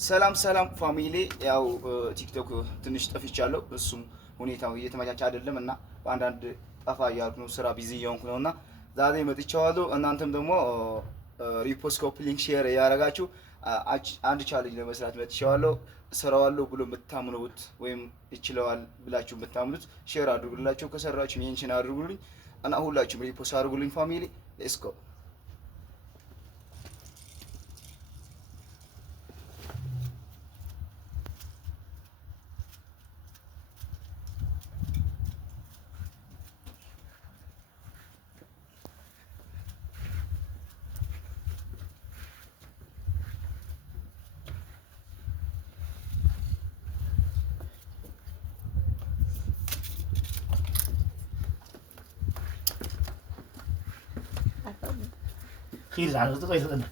ሰላም ሰላም ፋሚሊ፣ ያው ቲክቶክ ትንሽ ጠፍቻለሁ። እሱም ሁኔታው እየተመቻቸ አይደለም እና በአንዳንድ ጠፋ እያልኩ ነው፣ ስራ ቢዚ እየሆንኩ ነው እና ዛሬ መጥቻለሁ። እናንተም ደግሞ ሪፖስት፣ ኮፒ ሊንክ፣ ሼር ያደረጋችሁ አንድ ቻሌንጅ ለመስራት መጥቻለሁ። እሰራዋለሁ ብሎ የምታምኑት ወይም ይችለዋል ብላችሁ የምታምኑት ሼር አድርጉላችሁ። ከሰራችሁ ሜንሽን አድርጉልኝ እና ሁላችሁም ሪፖስት አድርጉልኝ ፋሚሊ። ሌትስ ጎ። خير على صدق يسلم